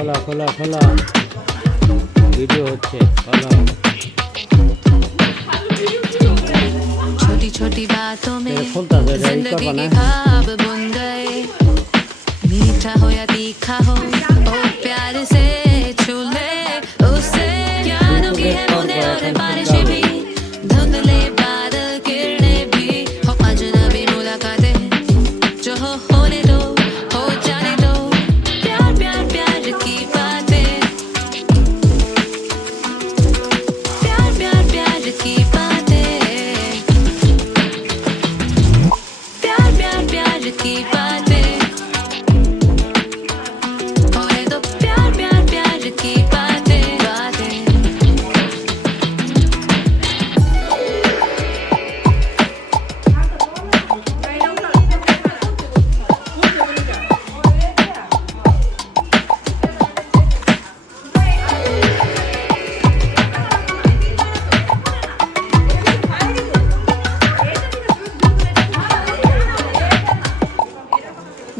খোলা খোলা খোলা ভিডিও হচ্ছে খোলা छोटी छोटी बातों में जिंदगी के ख्वाब बुन गए मीठा हो या तीखा हो ओ प्यार से छू ले उसे यादों की है बूंदें और बारिशें भी धुंधले बादल किरणें भी हो अजनबी मुलाकातें जो होने दो हो जाने दो प्यार प्यार प्यार की बातें प्यार प्यार प्यार की बातें प्यार प्यार प्यार की बातें होने दो प्यार प्यार प्यार की बातें बातें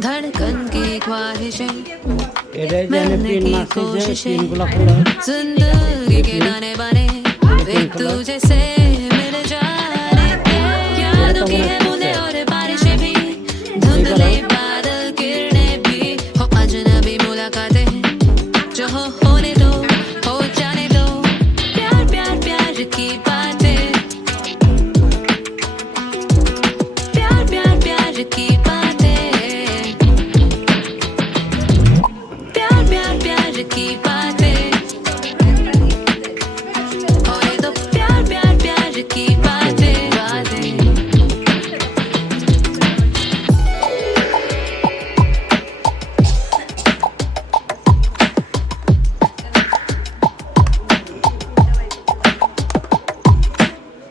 धड़कन की ख्वाहिशें এটাই জানে मिलने পিন की মারছে যে कोशिशें পিনগুলো খোলা जिंदगी के गाने बने एक दूजे से मिल जाने के यादों की है बूंदें और बारिशें भी धुंधले बादल किरणें भी हो अजनबी मुलाकातें जो होने दो हो जाने दो प्यार प्यार प्यार की बातें प्यार प्यार प्यार की बातें प्यार प्यार प्यार की बातें होने दो प्यार प्यार प्यार की बातें बातें प्यार प्यार प्यार की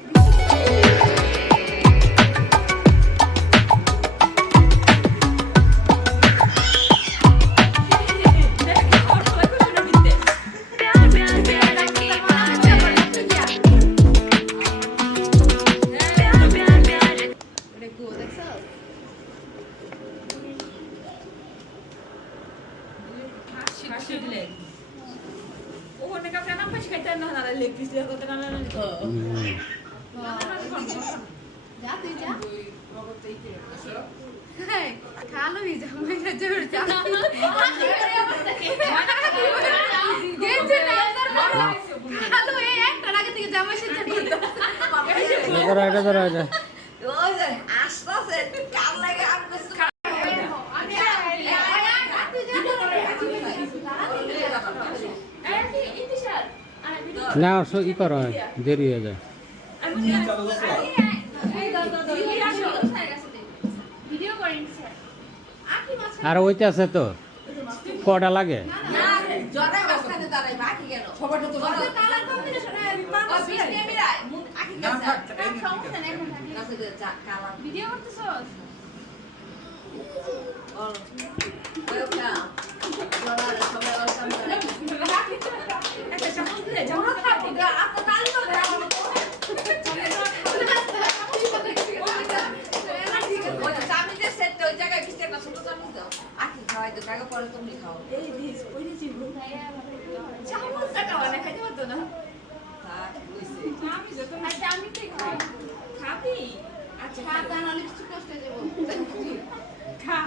बातें प्यार प्यार प्यार এটা ধরো এটা না ই করো দেরি হয়ে যায় আর ওইটা আছে তো কটা লাগে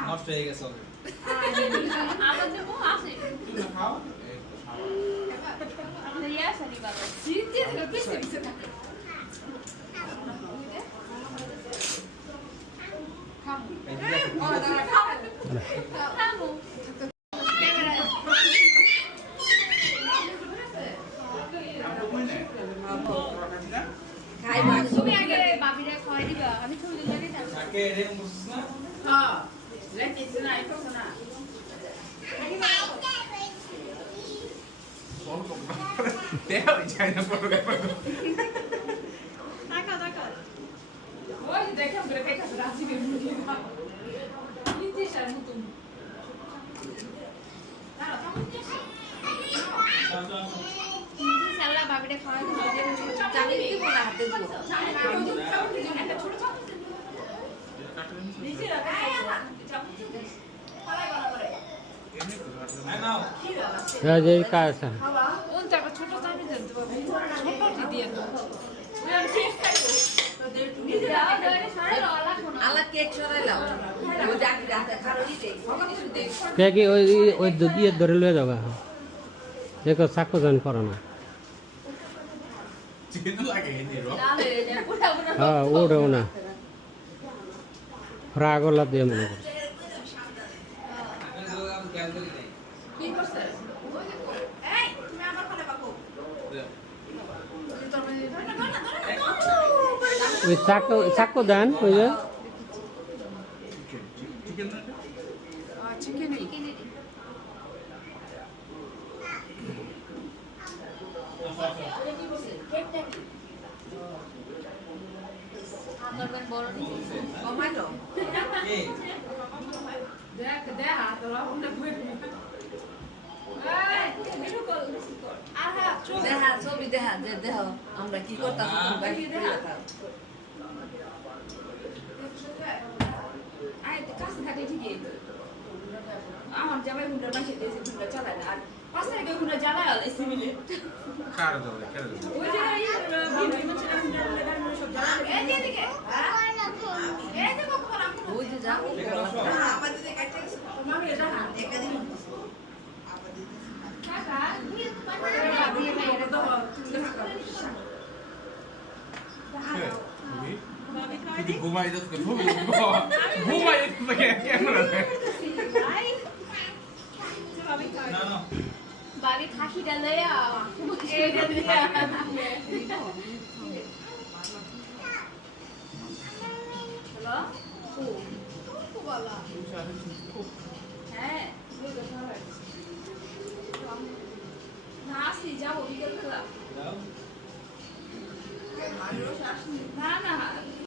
নষ্ট হয়ে গেছে তুমি আগে বাবিরা খাওয়াই দিবা আমি ছবি তুলে যাবো তাকে এরকম বসছিস না হ্যাঁ লেটিস না এটা না দেও যায় না ফটোগ্রাফার টাকা টাকা ওই দেখাম করে কাইটা রাজি বে মুজি না নিতে চাই মুতুম তারা থামতে সালা বাবিরা খাওয়াই দিবা জানি কি বলা হাতে দিব একটা ছোট ছোট নিচে রাখা চামচ পালাই বলা করে এই যে এই কাজ আছে ওনটা একটা ছোট চাবি দেন তো বাবা ছোটটি দিয়ে আলা কেক সরাইলাম ও জাকি রাতে খালো দিতে ভগনি সুদে কে কি ওই ওই দিয়ে ধরে লয়ে যাবে দেখো চাকু জান করো না চিকেন তো লাগে এনে রো হ্যাঁ ওড়েও না রাগলা দিয়ে মনে করছে কি করছ এই তুমি আমার কোলে বাকো ওই চাকু দেন ওই যে চিকেন চিকেন কমাইলো দেখ দেখ তোরা ওনে বই দেখা ছবি দেখা যে দেহ আমরা কি করতাম আমার জামাই হুন্ডা মাসে দিয়েছে হুন্ডা চালায় না আর পাঁচ থেকে হুন্ডা জ্বালায় আলাইছে মিলে কার দাও কার দাও ওই যে বিএনপি মানুষেরা হুন্ডা হুন্ডা সব জ্বালায় এই যে এদিকে এই যে কখন আপনি ওই যে যাও আপাতত কাটতে তোমাকে এটা না দেখা দিন কাকা দিয়ে না এটা তো তুই ঘুমাই যাস তো ঘুমাই যাস তো ক্যামেরা না না বাবি খাসিটা লয়ে আও এইটা দিয়ে হ্যালো ও বাবা হ্যাঁ না আসি যাবো বিকেল বেলা না না